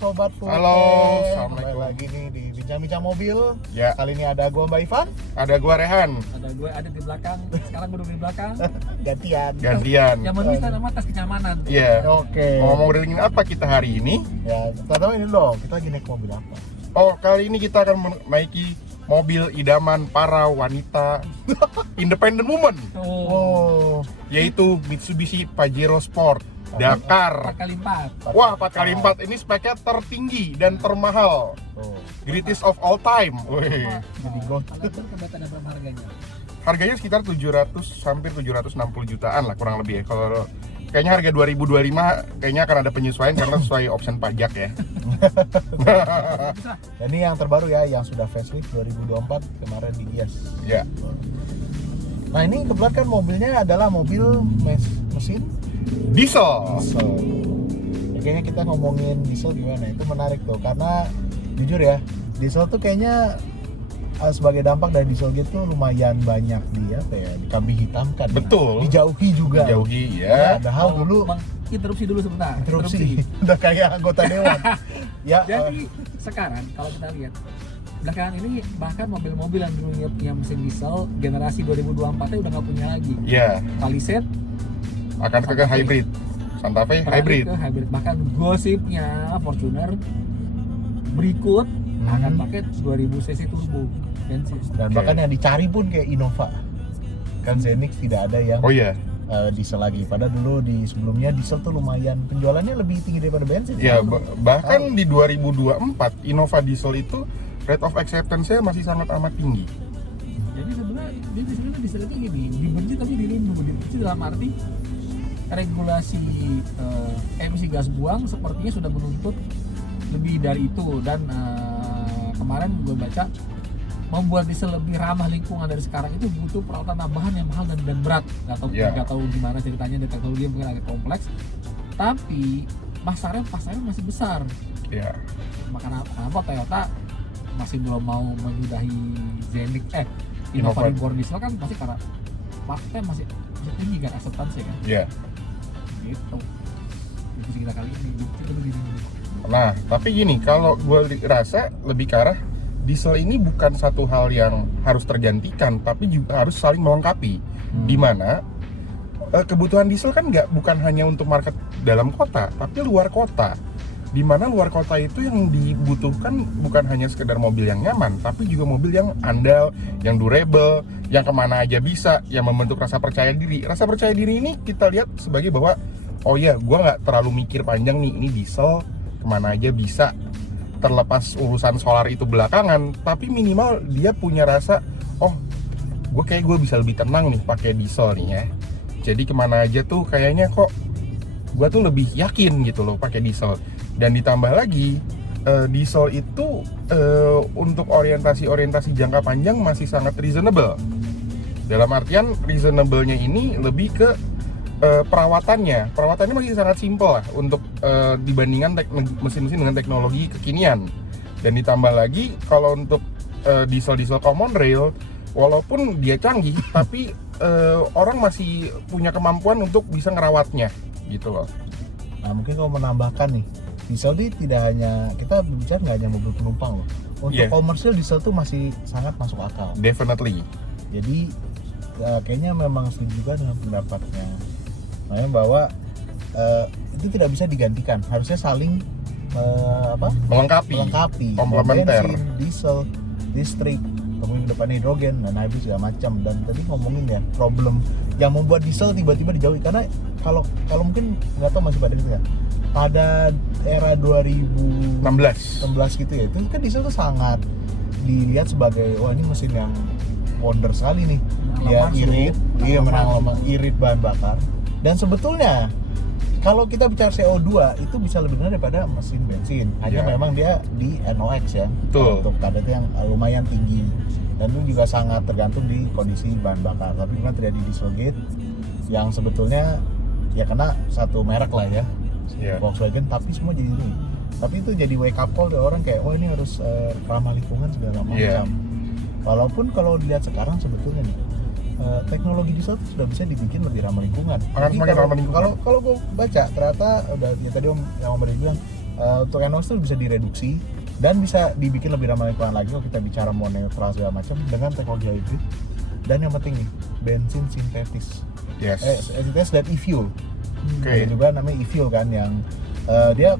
Sobat Full Halo, Tank. Assalamualaikum. Kembali lagi nih di Bincang-Bincang Mobil. Ya. Kali ini ada gua Mbak Ivan. Ada gua Rehan, Ada gue ada di belakang, sekarang gue duduk di belakang. Gantian. gantian. Yang menulis nama tes kenyamanan. Iya. Oke. Mau ngobrolin apa kita hari ini? Ya, kita tahu ini dong. Kita lagi naik mobil apa? Oh, kali ini kita akan menaiki mobil idaman para wanita independent woman, Oh, yaitu Mitsubishi Pajero Sport Dakar. 4x4. Wah, 4x4 ini speknya tertinggi dan termahal. tuh. Greatest of all time. Wih. Jadi gold. Kalau pun kebetulan berapa harganya? Harganya sekitar 700 hampir 760 jutaan lah kurang lebih ya. Kalau kayaknya harga 2025 kayaknya akan ada penyesuaian karena sesuai option pajak ya. Dan ini yang terbaru ya, yang sudah facelift 2024 kemarin di Gias. Ya. Nah, ini kebetulan kan mobilnya adalah mobil mesin Diesel. diesel. Ya, kayaknya kita ngomongin diesel gimana? Itu menarik tuh karena jujur ya, diesel tuh kayaknya sebagai dampak dari Dieselgate tuh lumayan banyak dikambing hitamkan. Betul. Dijauhi juga. Jauhi ya. Padahal dulu Interupsi dulu sebentar. interupsi. Udah kayak anggota dewan. Ya. Jadi sekarang kalau kita lihat belakangan ini bahkan mobil-mobil yang dulunya punya mesin diesel generasi 2024 nya udah nggak punya lagi. Ya, Palisade akan ke hybrid. Santa Fe beralih hybrid. ke hybrid. Bahkan gosipnya Fortuner berikut akan pakai 2000 cc turbo bensin. Dan Oke. bahkan yang dicari pun kayak Innova. Kan Zenix tidak ada yang Oh iya. diesel lagi. Padahal dulu di sebelumnya diesel tuh lumayan penjualannya lebih tinggi daripada bensin. Ya, bahkan di 2024 Innova diesel itu rate of acceptance-nya masih sangat amat tinggi. Jadi sebenarnya diesel itu gini, dibenci tapi dilindungi. Dibenci dalam arti regulasi emisi gas buang sepertinya sudah menuntut lebih dari itu, dan kemarin gue baca membuat diesel lebih ramah lingkungan dari sekarang itu butuh peralatan tambahan yang mahal dan berat. Nggak tahu gimana ceritanya, dan teknologi mungkin agak kompleks, tapi pasarnya masih besar. Ya. Makanya kenapa Toyota masih belum mau menyudahi Zenix Innova. Innova Reborn diesel kan pasti karena marketnya masih tinggi kan, acceptance kan Ya. gitu. Diskusi kita kali ini kita begini. Nah, tapi gini, kalau gue rasa lebih ke arah diesel ini bukan satu hal yang harus tergantikan, tapi juga harus saling melengkapi. Di mana kebutuhan diesel kan bukan hanya untuk market dalam kota, tapi luar kota. Di mana luar kota itu yang dibutuhkan bukan hanya sekedar mobil yang nyaman, tapi juga mobil yang andal, yang durable, yang kemana aja bisa, yang membentuk rasa percaya diri. Rasa percaya diri ini kita lihat sebagai bahwa, oh ya, gue nggak terlalu mikir panjang nih, ini diesel kemana aja bisa. Terlepas urusan solar itu belakangan, tapi minimal dia punya rasa, oh, gue bisa lebih tenang nih pakai diesel nih ya. Jadi kemana aja tuh kayaknya kok gue tuh lebih yakin gitu loh pakai diesel. Dan ditambah lagi diesel itu untuk orientasi jangka panjang masih sangat reasonable. Dalam artian reasonable-nya ini lebih ke perawatannya masih sangat simpel lah untuk dibandingkan mesin-mesin dengan teknologi kekinian. Dan ditambah lagi kalau untuk diesel common rail, walaupun dia canggih tapi orang masih punya kemampuan untuk bisa ngerawatnya gitu loh. Nah, mungkin kalau menambahkan nih, diesel ini tidak hanya, kita bicara nggak hanya mobil penumpang loh. Untuk Yeah. komersil diesel tuh masih sangat masuk akal. Definitely. Jadi kayaknya memang setuju juga dengan pendapatnya makanya bahwa itu tidak bisa digantikan, harusnya saling Melengkapi. Komplementer. Bensin, diesel, listrik, kemudian depannya hidrogen dan hybrid segala macam. Dan tadi ngomongin ya problem yang membuat diesel tiba-tiba dijauhi, karena kalau mungkin nggak tahu masih pada itu ya, pada era 2016 gitu ya, itu kan diesel tuh sangat dilihat sebagai, wah ini mesin yang wonder sekali nih, dia irit, irit bahan bakar. Dan sebetulnya kalau kita bicara CO2 itu bisa lebih rendah daripada mesin bensin, hanya memang dia di NOx ya. Betul. Untuk kadar yang lumayan tinggi, dan itu juga sangat tergantung di kondisi bahan bakar. Tapi memang terjadi Dieselgate yang sebetulnya ya kena satu merek lah ya, Volkswagen, tapi semua jadi ini. Tapi itu jadi wake up call dari orang kayak, oh ini harus ramah lingkungan segala macam. Walaupun kalau dilihat sekarang sebetulnya nih, teknologi diesel itu sudah bisa dibikin lebih ramah lingkungan. Akan semakin ramah lingkungan. Kalau gue baca ternyata udah ya tadi yang Om Beri bilang untuk NOx itu bisa direduksi dan bisa dibikin lebih ramah lingkungan lagi kalau kita bicara mau netral segala macam dengan teknologi hybrid. Dan yang penting nih, bensin sintetis. Yes. Sintetis dan e-fuel. Oke. Ada juga namanya e-fuel kan yang dia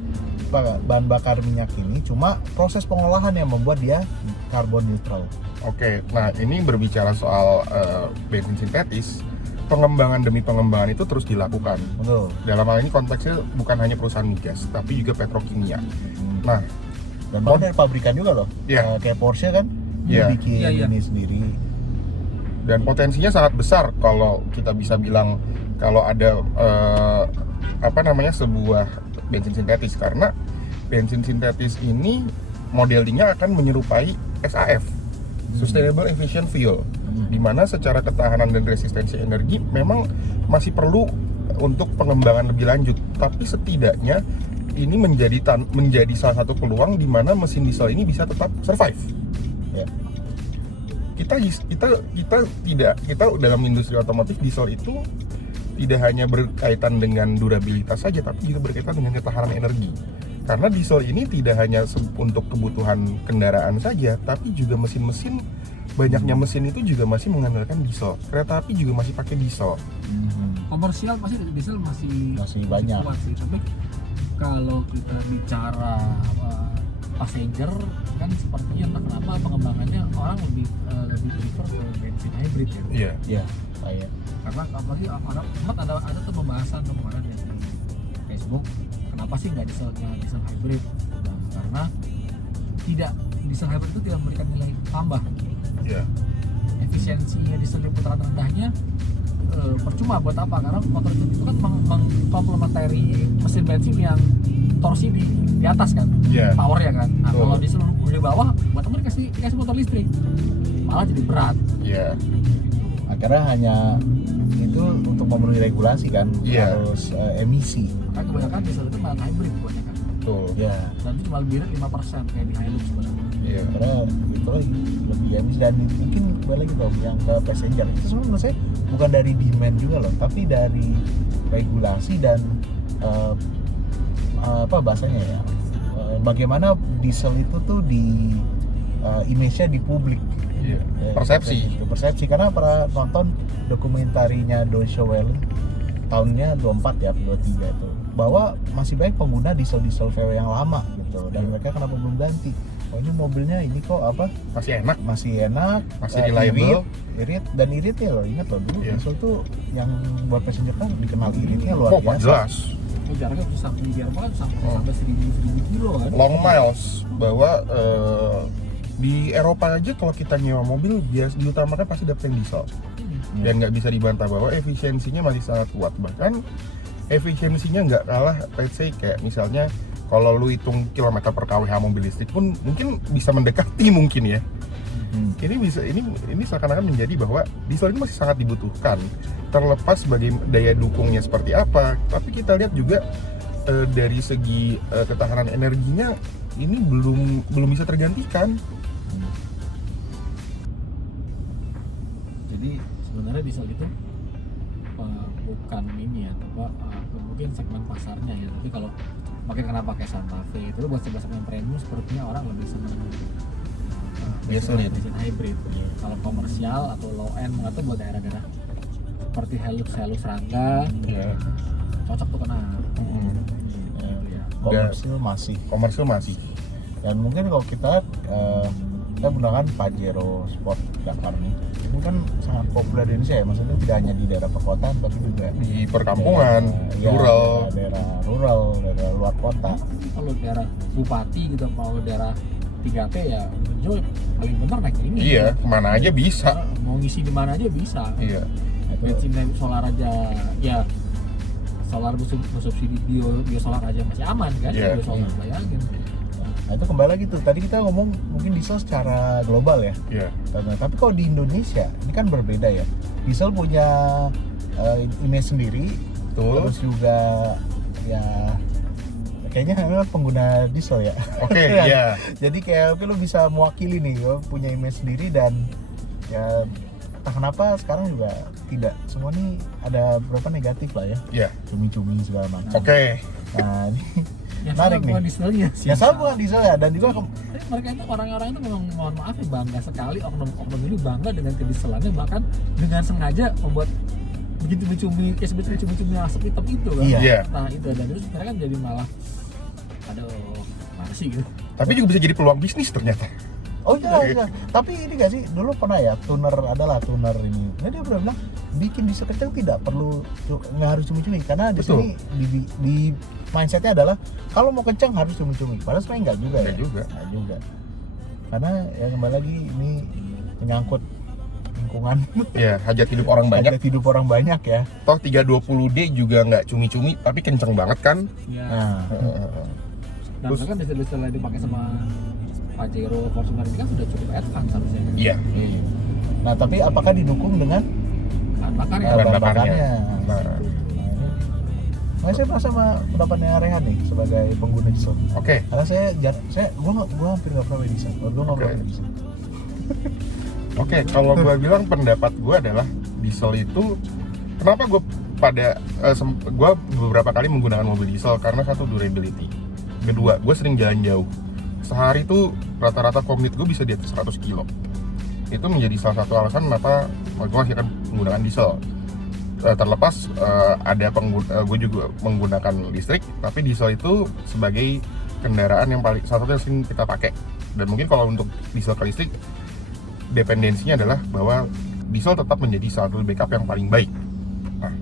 bahan bakar minyak ini, cuma proses pengolahan yang membuat dia karbon neutral. Oke, nah ini berbicara soal bensin sintetis, pengembangan demi pengembangan itu terus dilakukan. Betul. Dalam hal ini konteksnya bukan hanya perusahaan migas, tapi juga petrokimia. Nah, Dan bahkan dari pabrikan juga loh. Iya. Kayak Porsche kan, Iya. dia bikin Iya. ini sendiri. dan potensinya sangat besar kalau kita bisa bilang kalau ada sebuah bensin sintetis, karena bensin sintetis ini modelingnya akan menyerupai SAF, Sustainable Aviation Fuel, di mana secara ketahanan dan resistensi energi memang masih perlu untuk pengembangan lebih lanjut, tapi setidaknya ini menjadi salah satu peluang di mana mesin diesel ini bisa tetap survive. Ya. Kita dalam industri otomotif, diesel itu tidak hanya berkaitan dengan durabilitas saja, tapi juga berkaitan dengan ketahanan energi. Karena diesel ini tidak hanya untuk kebutuhan kendaraan saja, tapi juga mesin-mesin, banyaknya mesin itu juga masih mengandalkan diesel. Kereta api juga masih pakai diesel. Komersial pasti diesel masih banyak. kuat sih, tapi kalau kita bicara passenger kan sepertinya entah kenapa pengembangannya orang lebih prefer ke bensin hybrid ya. Iya. Iya, kayak Karena apalagi sempat ada tuh pembahasan kemarin di Facebook, kenapa sih nggak diesel hybrid? Nah, karena diesel hybrid itu tidak memberikan nilai tambah. Iya. Efisiensinya diesel di putaran rendahnya percuma buat apa? Karena motor itu kan mengkomplementari mesin bensin yang torsi di atas kan, Iya. power ya kan. Nah, Betul. kalau diesel udah di bawah, buat apa dikasih motor listrik? Malah jadi berat. Iya. akhirnya hanya itu untuk memenuhi regulasi kan, Iya. harus emisi. Makanya kebanyakan diesel itu malah hybrid kebanyakan. Betul. Ya, Dan itu cuma lebih dari 5% kayak di Hilux sebenarnya. Iya. karena itu lagi lebih emisi dan mungkin balik lagi dong yang ke passenger itu sebenarnya menurut saya bukan dari demand juga loh, tapi dari regulasi dan apa bahasanya ya, bagaimana diesel itu tuh di image-nya di publik. Iya. Ya, Persepsi. itu persepsi karena pernah nonton dokumentarinya Deutsche Welle tahunnya 24 ya 23 itu, bahwa masih banyak pengguna diesel VW yang lama gitu, dan mereka kenapa belum ganti, oh ini mobilnya ini kok apa Masih enak. masih enak, Masih reliable. iritnya loh, ingat loh dulu Iya. diesel tuh yang buat passenger kan dikenal iritnya luar Oh, biasa. jelas. Oh, jaraknya bisa sampai di Jerman sampai 1000 kilo kan. Long miles, bahwa di Eropa aja kalau kita nyewa mobil biasa diutamakan pasti dapetin diesel, Iya. dan nggak bisa dibantah bahwa efisiensinya masih sangat kuat. Bahkan efisiensinya nggak kalah, let's say kayak misalnya kalau lu hitung kilometer per kWh mobil listrik pun mungkin bisa mendekati mungkin ya. Ini seakan-akan menjadi bahwa diesel ini masih sangat dibutuhkan, terlepas sebagai daya dukungnya seperti apa. Tapi kita lihat juga dari segi ketahanan energinya ini belum bisa tergantikan. Jadi sebenarnya diesel itu bukan ini ya, mungkin segmen pasarnya ya. Tapi kalau makin karena pakai Santa Fe itu buat segmen premium, sepertinya orang lebih senang Gasoline. bensin hybrid. Kalau komersial atau low end atau buat daerah-daerah seperti Hilux Rangga, Ya. cocok tuh kena. Ya. Komersil masih, Komersil masih. dan mungkin kalau kita kita menggunakan Pajero Sport Dakar nih, ini kan sangat populer di Indonesia ya, maksudnya tidak hanya di daerah perkotaan tapi juga Di perkampungan, daerah rural, daerah luar kota. Kalau daerah Bupati gitu, mau daerah 3T ya enjoy, paling bener naik ini. Iya, kemana aja bisa. Mau ngisi di mana aja bisa. Iya. Bensin dan solar aja ya, solar bersubsidi bio solar aja masih aman kan. Iya. Bio solar bayangin. Nah itu kembali lagi tuh, tadi kita ngomong mungkin diesel secara global ya. Iya. Tapi kalau di Indonesia ini kan berbeda ya. Diesel punya image sendiri, Betul. terus juga ya kayaknya memang pengguna diesel ya. Oke, Kan? iya. Jadi kayak oke, lo bisa mewakili nih, lo punya image sendiri, dan ya entah kenapa sekarang juga tidak semua nih ada beberapa negatif lah ya, Iya. cumi-cumi segala macam. Oke. Nah ini Yang Menarik salah nih. bukan dieselnya sih. Ya salah bukan dieselnya dan juga Tapi mereka itu orang-orang itu memang mohon maaf ya bangga sekali, oknum-oknum ini bangga dengan kedieselannya, bahkan dengan sengaja membuat begitu mencumi asap hitam itu kan. Iya. Nah itu dan terus mereka kan jadi malah aduh mana sih gitu. Tapi juga bisa jadi peluang bisnis ternyata. oh iya. Tapi ini gak sih dulu pernah ya tuner ini. Nah dia pernah bilang bikin diesel kencang tidak perlu nggak harus cumi-cumi karena di Betul. sini di mindsetnya adalah kalau mau kencang harus cumi-cumi. Padahal sebenarnya enggak juga Nggak ya. juga. Nggak juga. Karena ya kembali lagi ini menyangkut lingkungan. Ya, hajat hidup orang banyak. Ada hidup orang banyak ya. Toh 320D juga nggak cumi-cumi, tapi kenceng banget kan. Ya. Nah, Dan terus- kan diesel-diesel yang dipakai sama Pajero, Fortuner ini kan sudah cukup advance harusnya. Iya. nah tapi apakah didukung dengan Bahan bakar ya. Bahan bahan bakarnya. bakarnya? Nah, Nah, saya merasa sama pendapatnya Rehan nih sebagai pengguna diesel. oke. Karena gua hampir nggak pernah diesel. Gua nggak Oke. pernah diesel. Oke, kalau gue bilang pendapat gue adalah diesel itu kenapa gue gue beberapa kali menggunakan mobil diesel karena satu durability, kedua gue sering jalan jauh, sehari tuh rata-rata commute gue bisa di atas 100 kilo. Itu menjadi salah satu alasan kenapa gue masih akan menggunakan diesel. Terlepas gue juga menggunakan listrik, tapi diesel itu sebagai kendaraan yang paling salah satu yang sering kita pakai. Dan mungkin kalau untuk diesel ke listrik dependensinya adalah bahwa diesel tetap menjadi salah satu backup yang paling baik. Nah,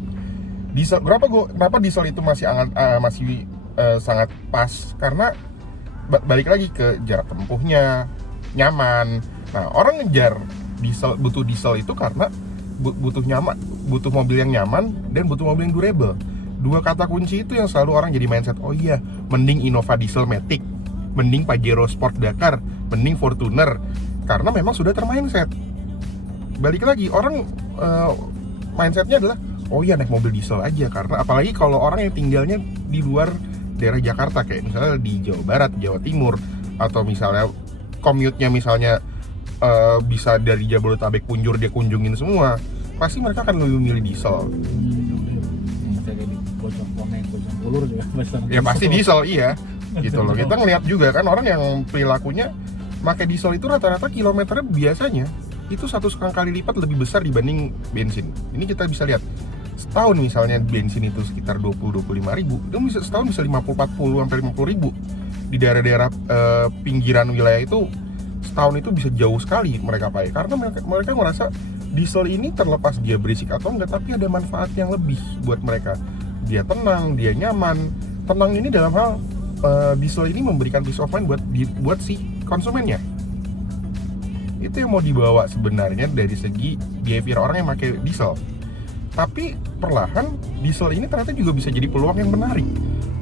diesel kenapa diesel itu masih sangat pas, karena balik lagi ke jarak tempuhnya, nyaman. Nah, orang ngejar butuh diesel itu karena butuh mobil yang nyaman dan butuh mobil yang durable. Dua kata kunci itu yang selalu orang jadi mindset, oh iya, mending Innova Diesel Matic, mending Pajero Sport Dakar, mending Fortuner, karena memang sudah termindset. Balik lagi, orang mindsetnya adalah, oh iya naik mobil diesel aja, karena apalagi kalau orang yang tinggalnya di luar daerah Jakarta, kayak misalnya di Jawa Barat, Jawa Timur, atau misalnya commute-nya misalnya bisa dari Jabodetabek Punjur dia kunjungin semua, pasti mereka akan lebih memilih diesel. Misalnya di Bojong Koneng, Bojong Kulur juga Ya pasti diesel, iya. Gitu loh. Kita ngeliat juga kan orang yang perilakunya pakai diesel itu rata-rata kilometernya biasanya itu 1,5 kali lipat lebih besar dibanding bensin. Ini kita bisa lihat. Setahun misalnya bensin itu sekitar 20-25 ribu, itu bisa setahun bisa 50-40 sampai 50 ribu. Di daerah-daerah pinggiran wilayah itu setahun itu bisa jauh sekali mereka pakai, karena mereka merasa diesel ini terlepas dia berisik atau enggak, tapi ada manfaat yang lebih buat mereka. Dia tenang, dia nyaman. Tenang ini dalam hal diesel ini memberikan peace of mind buat si konsumennya. Itu yang mau dibawa sebenarnya dari segi behavior orang yang pakai diesel. Tapi perlahan diesel ini ternyata juga bisa jadi peluang yang menarik.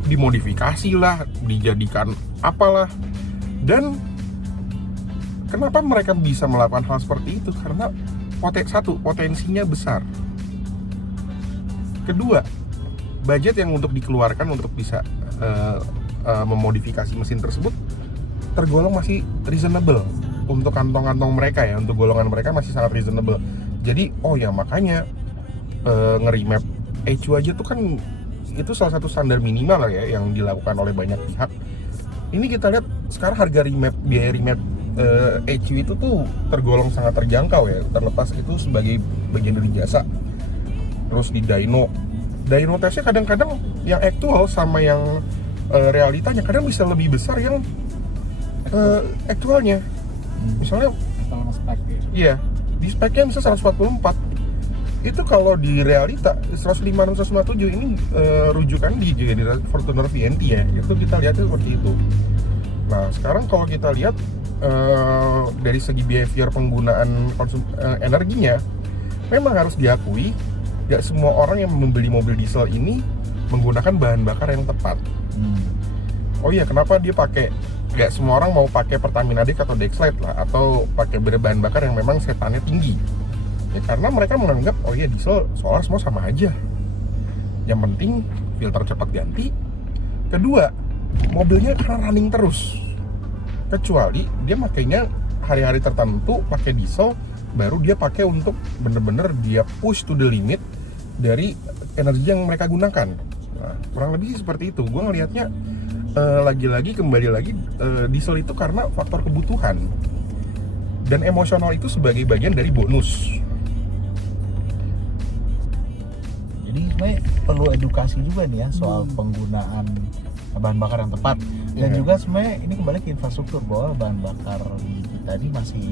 Dimodifikasi lah, dijadikan apalah. Dan kenapa mereka bisa melakukan hal seperti itu? Karena potensinya besar. Kedua, budget yang untuk dikeluarkan untuk bisa memodifikasi mesin tersebut tergolong masih reasonable untuk kantong-kantong mereka ya, untuk golongan mereka masih sangat reasonable. Jadi, oh ya makanya nge-remap ECU aja tuh kan itu salah satu standar minimal lah ya yang dilakukan oleh banyak pihak. Ini kita lihat sekarang harga biaya remap ECU itu tuh tergolong sangat terjangkau ya, terlepas itu sebagai bagian dari jasa. Terus di dyno tesnya kadang-kadang yang aktual sama yang realitanya kadang bisa lebih besar yang aktualnya. Misalnya sama spek ya. iya, di speknya bisa 144. Itu kalau di realita 105-157 ini rujukan di Fortuner VNT ya. Itu kita lihatnya seperti itu. Nah, sekarang kalau kita lihat dari segi behavior penggunaan energinya, memang harus diakui gak semua orang yang membeli mobil diesel ini menggunakan bahan bakar yang tepat. Oh iya, kenapa dia pakai? Gak semua orang mau pakai Pertamina Dex atau Dexlite lah, atau pakai bahan bakar yang memang setannya tinggi. Ya karena mereka menganggap, oh iya diesel, solar semua sama aja. Yang penting filter cepat ganti. Kedua, mobilnya karena running terus. Kecuali dia makainya hari-hari tertentu pakai diesel, baru dia pakai untuk bener-bener dia push to the limit dari energi yang mereka gunakan. Nah, kurang lebih seperti itu. Gue ngelihatnya lagi-lagi kembali lagi diesel itu karena faktor kebutuhan dan emosional itu sebagai bagian dari bonus. Jadi sebenarnya perlu edukasi juga nih ya soal penggunaan bahan bakar yang tepat. Dan Iya. juga sebenarnya ini kembali ke infrastruktur bahwa bahan bakar di kita ini masih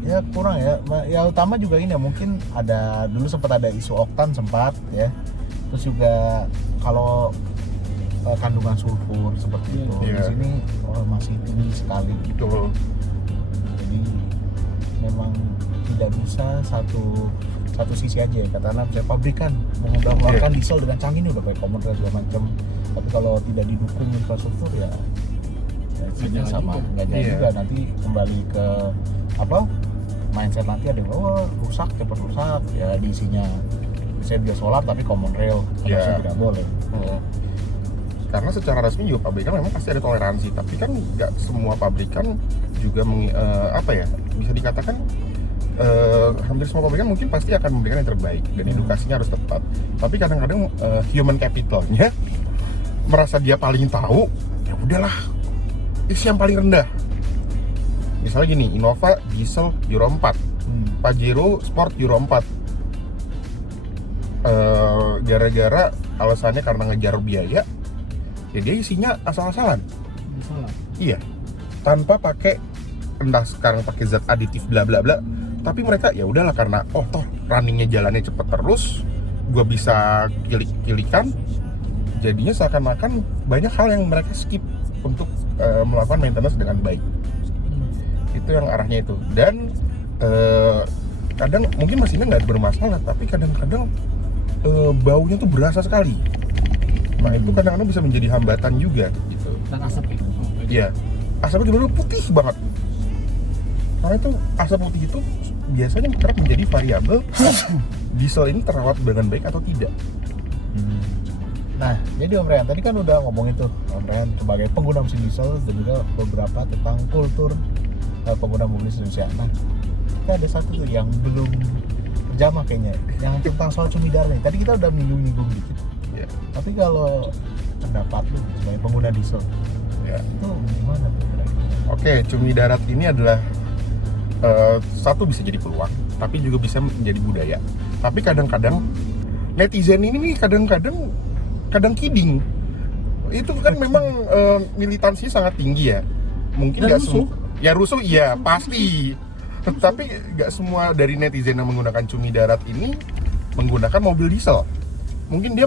ya kurang ya. Ya utama juga ini ya, mungkin ada dulu sempat ada isu oktan sempat ya. Terus juga kalau kandungan sulfur seperti itu Iya. di sini masih tinggi sekali. Betul. Jadi memang tidak bisa satu sisi aja ya, katakanlah misalnya pabrikan mengeluarkan diesel dengan canggih ini udah kayak common rail segala macam, tapi kalau tidak didukung infrastruktur ya Nggak jalan sama juga. nggak jalan Iya. juga. Nanti kembali ke apa mindset nanti ada yang rusak cepat rusak ya, diisinya misalnya biosolar tapi common rail Iya. harusnya tidak boleh. Karena secara resmi juga pabrikan memang pasti ada toleransi, tapi kan nggak semua pabrikan juga bisa dikatakan hampir semua pabrikan mungkin pasti akan memberikan yang terbaik dan edukasinya harus tepat. Tapi kadang-kadang human capitalnya merasa dia paling tahu, ya udahlah isi yang paling rendah. Misalnya gini, Innova diesel Euro 4, Pajero Sport Euro 4. Gara-gara alasannya karena ngejar biaya, ya dia isinya asal-asalan. Salah. Iya, tanpa pakai entah sekarang pakai zat aditif bla bla bla, tapi mereka ya udahlah karena toh runningnya jalannya cepet terus, gua bisa kilik-kilikan, jadinya seakan-akan banyak hal yang mereka skip untuk melakukan maintenance dengan baik. Itu yang arahnya itu. Dan kadang mungkin mesinnya nggak bermasalah, tapi kadang-kadang baunya tuh berasa sekali. Nah itu kadang-kadang bisa menjadi hambatan juga gitu. Dan asap itu. Iya, asapnya juga putih banget. Karena itu asap putih itu biasanya kerap menjadi variabel diesel ini terawat dengan baik atau tidak. Nah, jadi Om Rehan tadi kan udah ngomongin tuh Om Rehan sebagai pengguna mesin diesel dan juga beberapa tentang kultur pengguna mobil Indonesia. Nah, kita ada satu tuh yang belum terjamah kayaknya, yang tentang soal cumi darat nih. Tadi kita udah nyinggung dikit. Ya, Tapi kalau pendapat lu sebagai pengguna diesel ya. itu gimana tuh? Oke, cumi darat ini adalah satu bisa jadi peluang, tapi juga bisa menjadi budaya. Tapi kadang-kadang netizen ini nih kadang kidding. Itu kan memang militansinya sangat tinggi ya. Mungkin Dan nggak rusuh. rusuh iya pasti. Tapi nggak semua dari netizen yang menggunakan cumi darat ini menggunakan mobil diesel. Mungkin dia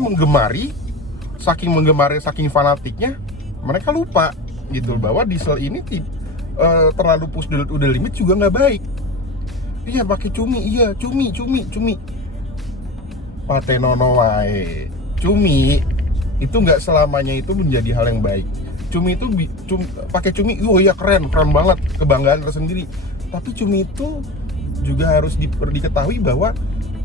saking fanatiknya, mereka lupa gitu bahwa diesel ini terlalu push the limit juga nggak baik. Iya pakai cumi. Patenono wae. Cumi itu nggak selamanya itu menjadi hal yang baik. Cumi itu pakai cumi, iya keren banget, kebanggaan tersendiri. Tapi cumi itu juga harus diketahui bahwa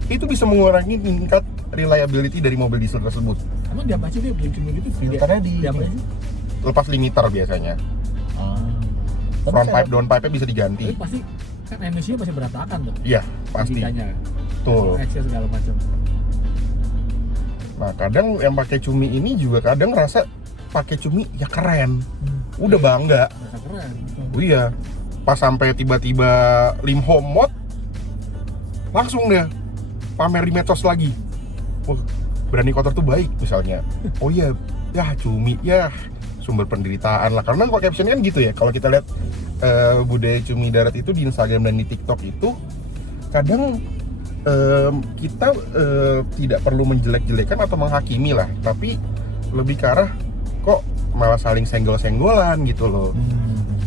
itu bisa mengurangi tingkat reliability dari mobil diesel tersebut. Emang dia pasti dia beli cumi gitu? Filternya di Dia apa sih? Lepas limiter biasanya. Tapi Front saya- pipe, down pipe bisa diganti. Tapi pasti kan emisinya pasti berantakan tuh. Iya, pasti. Logikanya. Betul. Exhaust segala macam. Nah, kadang yang pakai cumi ini juga kadang ngerasa pakai cumi ya keren. Udah bangga. Mereka keren. Oh iya. Pas sampai tiba-tiba lim home mode langsung dia pamer di medsos lagi. Wah, berani kotor tuh baik misalnya. Oh iya, ya cumi ya sumber penderitaan lah. Karena kok captionnya kan gitu ya. Kalau kita lihat budaya cumi darat itu di Instagram dan di TikTok itu kadang kita tidak perlu menjelek-jelekan atau menghakimi lah, tapi lebih ke arah kok malah saling senggol-senggolan gitu loh.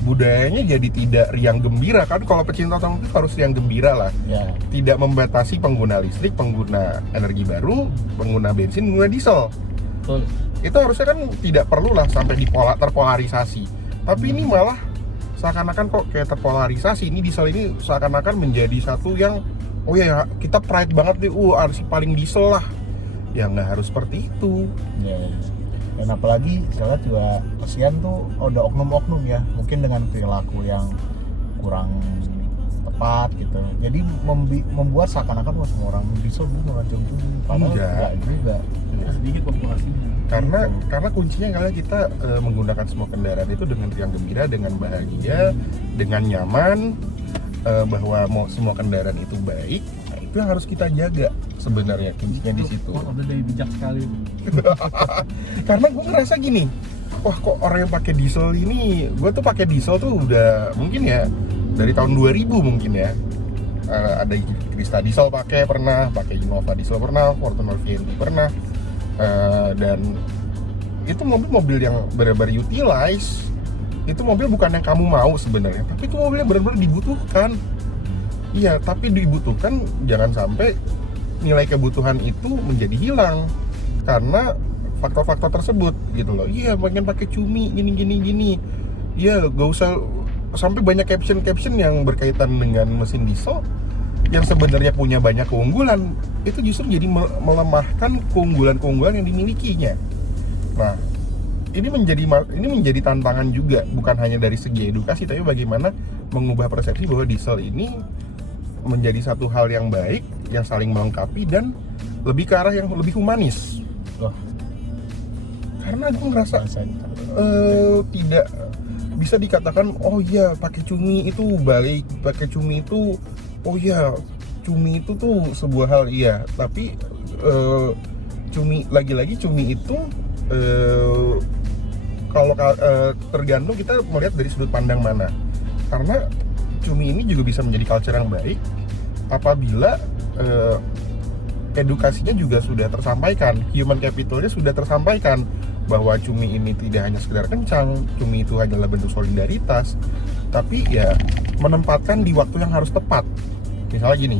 Budayanya jadi tidak riang gembira kan. Kalau pecinta otomotif harus riang gembira lah, Ya. tidak membatasi pengguna listrik, pengguna energi baru, pengguna bensin, pengguna diesel. Betul. Itu harusnya kan tidak perlu lah sampai terpolarisasi. Tapi ini malah seakan-akan kok kayak terpolarisasi. Ini diesel ini seakan-akan menjadi satu yang oh ya kita pride banget deh, harus paling diesel lah. Ya nggak harus seperti itu. Ya. Dan apalagi saya lihat juga kesian tuh ada oknum-oknum ya, mungkin dengan perilaku yang kurang tepat gitu. Jadi membuat seakan-akan wah semua orang diesel bukan cumi-cumi. Padahal Enggak. juga. sedikit populasinya. Karena kuncinya kalau kita menggunakan semua kendaraan itu dengan riang gembira, dengan bahagia, dengan nyaman, bahwa semua kendaraan itu baik. Nah, itu yang harus kita jaga sebenarnya, kuncinya di situ. Quote of the day, bijak sekali. Karena gue ngerasa gini, wah kok orang yang pakai diesel ini, gue tuh pakai diesel tuh udah mungkin ya dari tahun 2000 mungkin ya. Ada Krista diesel pakai Innova diesel pernah, Fortuner VNT pernah, dan itu mobil-mobil yang benar-benar utilize. Itu mobil bukan yang kamu mau sebenarnya, tapi itu mobil yang benar-benar dibutuhkan. Iya, tapi dibutuhkan, jangan sampai nilai kebutuhan itu menjadi hilang karena faktor-faktor tersebut gitu loh. Iya, pengen pakai cumi gini. Iya, gak usah sampai banyak caption yang berkaitan dengan mesin diesel yang sebenarnya punya banyak keunggulan, itu justru jadi melemahkan keunggulan yang dimilikinya. Nah, ini menjadi tantangan juga, bukan hanya dari segi edukasi, tapi bagaimana mengubah persepsi bahwa diesel ini menjadi satu hal yang baik, yang saling melengkapi dan lebih ke arah yang lebih humanis. Loh, Karena gue ngerasa tidak bisa dikatakan oh iya pakai cumi itu baik, pakai cumi itu oh iya cumi itu tuh sebuah hal, iya, tapi cumi lagi-lagi cumi itu kalau tergantung kita melihat dari sudut pandang mana. Karena cumi ini juga bisa menjadi culture yang baik apabila edukasinya juga sudah tersampaikan, human capitalnya sudah tersampaikan bahwa cumi ini tidak hanya sekedar kencang, cumi itu adalah bentuk solidaritas, tapi ya menempatkan di waktu yang harus tepat. Misalnya gini,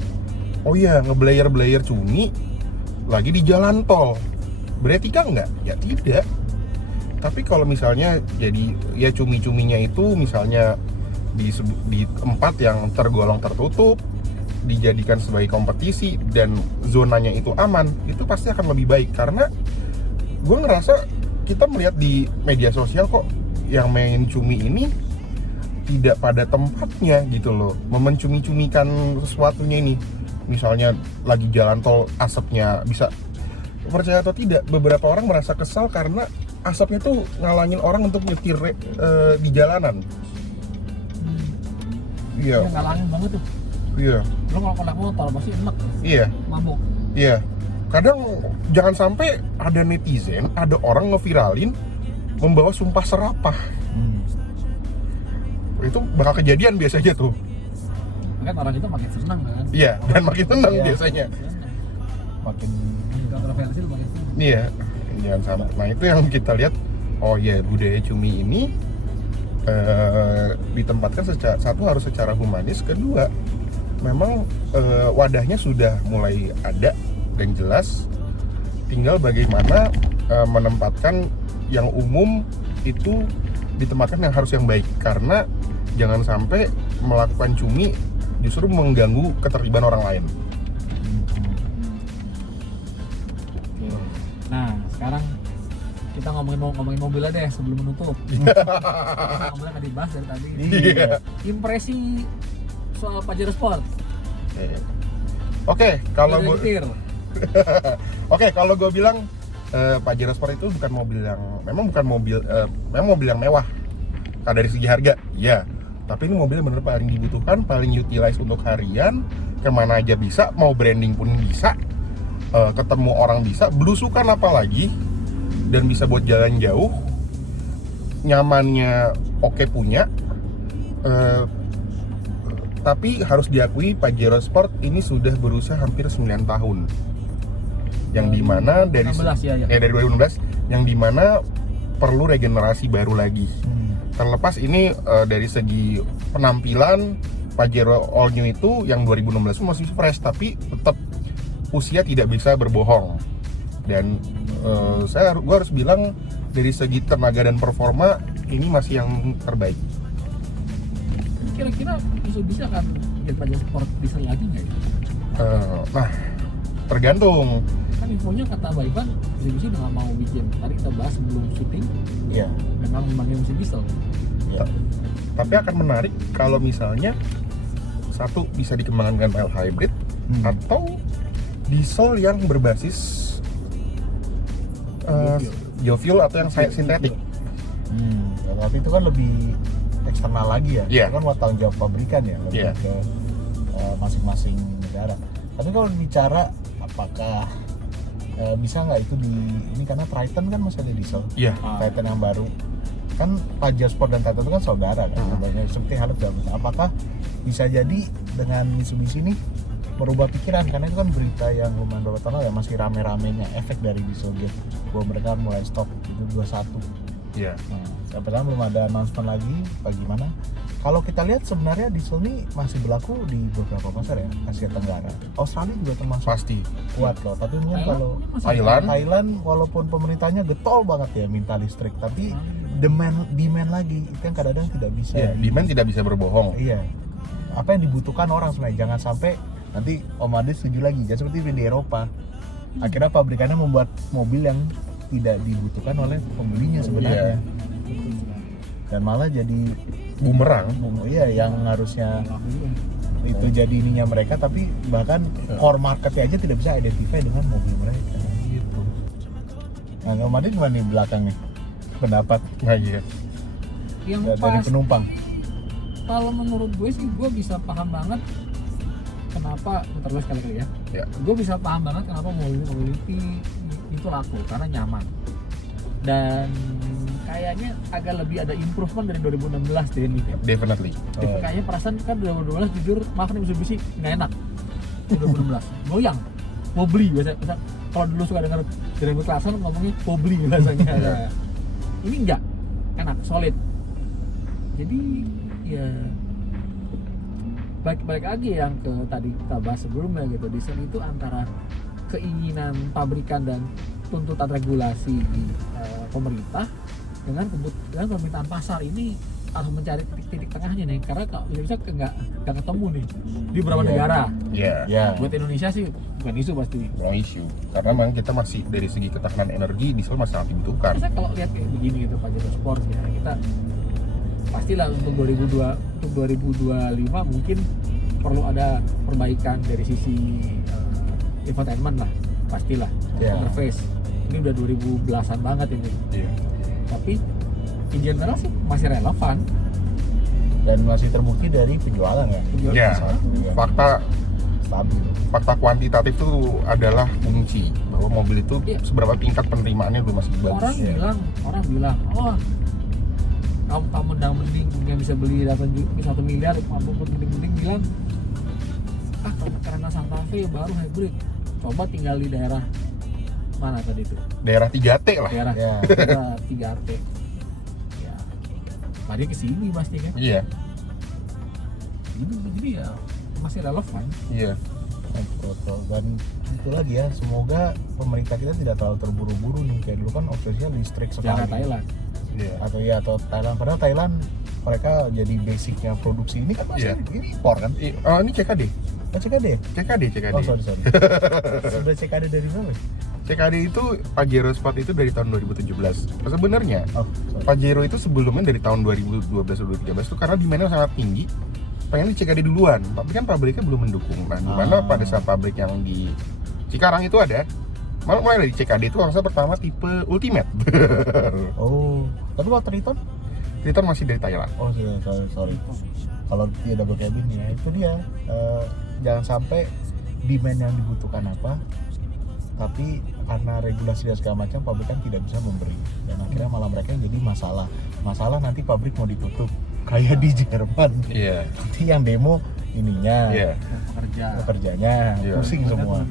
oh iya ngeblayer cumi lagi di jalan tol, beretika nggak? Ya tidak. Tapi kalau misalnya jadi ya cumi-cuminya itu misalnya di tempat yang tergolong tertutup, dijadikan sebagai kompetisi dan zonanya itu aman, itu pasti akan lebih baik. Karena gue ngerasa kita melihat di media sosial kok yang main cumi ini tidak pada tempatnya gitu loh, memencumi-cumikan sesuatunya ini. Misalnya lagi jalan tol asapnya bisa, percaya atau tidak, beberapa orang merasa kesal karena asapnya tuh ngalangin orang untuk nyetir di jalanan. Iya. Yang ngalangin banget tuh. Iya. Belum kalau naik motor pasti enak. Iya. Mabuk. Iya. Kadang jangan sampai ada netizen, ada orang ngeviralin membawa sumpah serapah. Itu bakal kejadian biasanya tuh. Kan orang itu makin senang kan. Iya, dan makin tenang Iya. biasanya. makin Kontroversi makin senang. Iya, jangan sampai. Nah itu yang kita lihat. Oh iya, budaya cumi ini ditempatkan satu harus secara humanis, kedua memang wadahnya sudah mulai ada dan jelas, tinggal bagaimana menempatkan yang umum itu ditempatkan yang harus yang baik, karena jangan sampai melakukan cumi justru mengganggu ketertiban orang lain. Nah, sekarang kita ngomongin mobil aja deh sebelum menutup. Mobilnya nggak dibahas dari tadi. Iya. Impresi soal Pajero Sport. Oke, kalau gue Nyetir. kalau gue bilang Pajero Sport itu bukan mobil yang memang mobil yang mewah dari segi harga, ya. Tapi ini mobil yang benar paling dibutuhkan, paling utilize untuk harian, kemana aja bisa, mau branding pun bisa, ketemu orang bisa, belusukan apalagi, dan bisa buat jalan jauh, nyamannya oke punya. Tapi harus diakui Pajero Sport ini sudah berusaha hampir 9 tahun, yang dimana dari 2016 ya. dari 2016, yang dimana perlu regenerasi baru lagi. Terlepas ini dari segi penampilan, Pajero All New itu yang 2016 masih fresh, tapi tetap usia tidak bisa berbohong. Dan gue harus bilang dari segi tenaga dan performa ini masih yang terbaik. Kira-kira bisa kan bikin Pajero Sport diesel lagi nggak ya? Nah, tergantung. Kan infonya kata Mbak Ivan, Mitsubishi udah nggak mau bikin. Tadi kita bahas sebelum syuting, Iya. udah nggak mau bikin mesin diesel. Iya. Tapi akan menarik kalau misalnya Satu bisa dikembangkan dengan mild hybrid atau diesel yang berbasis biofuel atau yang sintetik. Tapi itu kan lebih eksternal lagi ya. Iya. Itu kan tanggung jawab pabrikan ya, lebih Iya. ke masing-masing negara. Tapi kalau bicara apakah bisa nggak itu ini karena Triton kan masih ada diesel. Iya. Triton yang baru kan Pajero Sport dan Triton itu kan saudara kan, sebenarnya seperti halus dan apakah bisa jadi dengan Mitsubishi ini merubah pikiran, karena itu kan berita yang lumayan beberapa tahun lalu ya, masih rame-ramenya efek dari Dieselgate bahwa mereka mulai stop itu 21. Iya. Nah, sampai sekarang belum ada announcement lagi bagaimana. Kalau kita lihat sebenarnya diesel ini masih berlaku di beberapa pasar ya, Asia Tenggara. Australia juga termasuk Pasti. kuat loh, tapi mungkin kalau Thailand walaupun pemerintahnya getol banget ya minta listrik, tapi demand lagi itu yang kadang-kadang tidak bisa. Iya, demand tidak bisa berbohong. Iya. Apa yang dibutuhkan orang sebenarnya, jangan sampai nanti Om Ade setuju lagi, jangan seperti di Eropa. Akhirnya pabrikannya membuat mobil yang tidak dibutuhkan oleh pembelinya sebenarnya. Dan malah jadi Bumerang. Iya, yang harusnya itu jadi ininya mereka, tapi bahkan core marketnya aja tidak bisa identify dengan mobil mereka. Gitu. Nah, Om Ade gimana nih belakang nih pendapat Nah, iya. Yang dari pas, penumpang? kalau menurut gue sih gue bisa paham banget kenapa, bentar gue sekali ya. Ya. Gue bisa paham banget kenapa mobility itu laku, karena nyaman. Dan kayaknya agak lebih ada improvement dari 2016 deh ini. Definitely. Kayaknya perasaan kan 2012 jujur, maaf nih Mitsubishi nggak enak. 2016 goyang, wobbly biasa. Kalau dulu suka dengar dari kelasan ngomongnya wobbly biasanya. Ini enggak, enak, solid. Jadi ya balik lagi yang ke tadi kita bahas sebelumnya gitu, diesel itu antara keinginan pabrikan dan tuntutan regulasi pemerintah dengan permintaan pasar. Ini harus mencari titik tengahnya nih, karena kalau Indonesia nggak ketemu nih di beberapa negara. Iya. Ya. Buat Indonesia sih bukan isu pasti. No issue. Karena memang kita masih dari segi ketahanan energi diesel masih sangat dibutuhkan. Saya kalau lihat kayak begini gitu Pajero Sport ya, kita pastilah untuk 2025 mungkin perlu ada perbaikan dari sisi infotainment lah, pastilah. Interface ini udah 2010-an banget ini. Iya. Tapi in general sih masih relevan Dan masih terbukti dari penjualan ya. Ya. Fakta stabil. Fakta kuantitatif itu adalah kunci bahwa mobil itu seberapa tingkat penerimaannya udah masih bagus. Orang bilang, oh kamu mending yang bisa beli 1 miliar, maupun mending bilang karena Santa Fe baru hybrid, coba tinggal di daerah mana tadi itu? Daerah 3T lah. Daerah 3T. Ya, mari ke sini pasti kan. Iya. Jadi ya masih relevan. Iya. Betul. Dan itu lagi ya, semoga pemerintah kita tidak terlalu terburu-buru nih, kayak dulu kan obsesinya listrik sekali. Jangan Thailand. Iya. Atau Thailand, padahal Thailand mereka jadi basicnya produksi ini kan masih ini impor kan? Ini CKD. CKD? CKD. Oh sorry. Sudah CKD dari mana? CKD itu Pajero Sport itu dari tahun 2017. Sebenarnya Pajero itu sebelumnya dari tahun 2012-2013 itu karena demandnya sangat tinggi, pengen di CKD duluan, tapi kan pabriknya belum mendukung. Nah, dimana pada saat pabrik yang di Cikarang itu ada, malah mulai dari CKD itu langsung pertama tipe Ultimate. Tapi kalau Triton masih dari Thailand. Sorry. Kalau dia double cabin ya, itu dia. Jangan sampai demand yang dibutuhkan apa, tapi karena regulasi dan segala macam pabrikan tidak bisa memberi, dan akhirnya malah mereka yang jadi masalah nanti pabrik mau ditutup kayak di Jerman. Nanti yang demo ininya, pekerjanya pusing semua.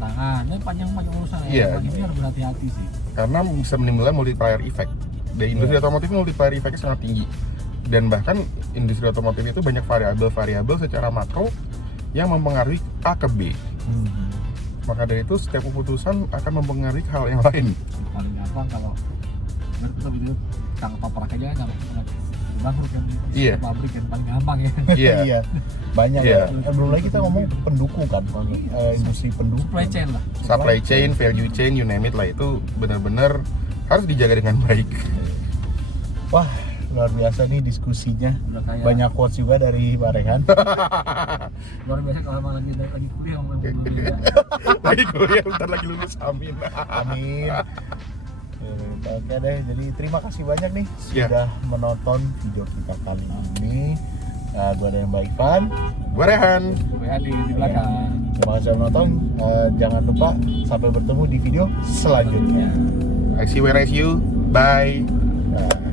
Ini panjang urusan ini harus berhati-hati sih, karena bisa menimbulkan multiplier effect. Dari industri otomotif multiplier effect sangat tinggi, dan bahkan industri otomotif itu banyak variabel secara makro yang mempengaruhi A ke B. Maka dari itu setiap keputusan akan mempengaruhi hal yang lain. Paling gampang kalau kita begitu tangkap toprak aja kan, bangkrut kan. Pabrik kan paling gampang ya. Iya. Banyak ya. Belum lagi kita ngomong pendukung kan, industri pendukung. Supply chain lah. Supply chain, value chain, you name it lah, itu benar-benar harus dijaga dengan baik. Wah, luar biasa nih diskusinya. Udah kayak Banyak quotes juga dari Pak Rehan. luar biasa kalau emang lagi kuliah ngomong kuliah. Lagi kuliah, bentar lagi lulus, amin. Amin. Oke deh, jadi terima kasih banyak nih Ya. sudah menonton video kita kali ini. Gua dan Mbak Ivan. Gue Rehan. Gue Adi di belakang. Terima kasih sudah menonton. Jangan lupa sampai bertemu di video selanjutnya. I see where I see you. Bye. Bye.